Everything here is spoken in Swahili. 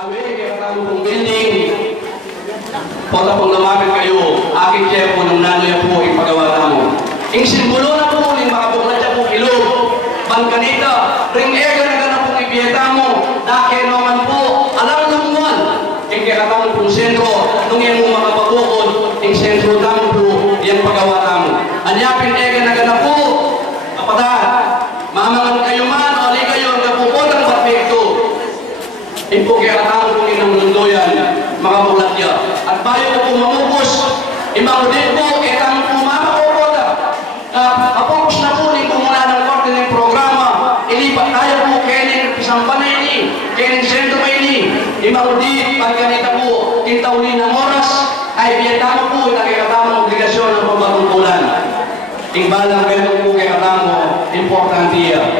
Kung building, pota pong lumapit kayo, aking siya po nung nanoy po ipagawa namo. Ang simbolo na po ng makabuklat siya po ilog, bangkanita, ring ega na ganap pong ibiyeta mo, dake naman po, alam naman, ang kakatang pong sentro, nung yan mo makapabukod, ang sentro namo po, yan pagawa namo. Anyapin ega na ganap po, kapatid, mamangan kayo man, o ali kayo, napupotang batmekto. Ipo kaya katang po ng mundo yan, makabulat niya. At bayo ko po mamupos, imangudin po, itang pumamakokoda. Kapopos na po ni kumula ng korte ng programa, ilipat tayo po kainin isang panay ni, kainin sento may ni, imangudin, pagkanita po, tintawin ng oras, ay biyatamo po, nakikatamang obligasyon ng pagbatungkulan. Ingbalang kayo po kaya katamo, importante yan.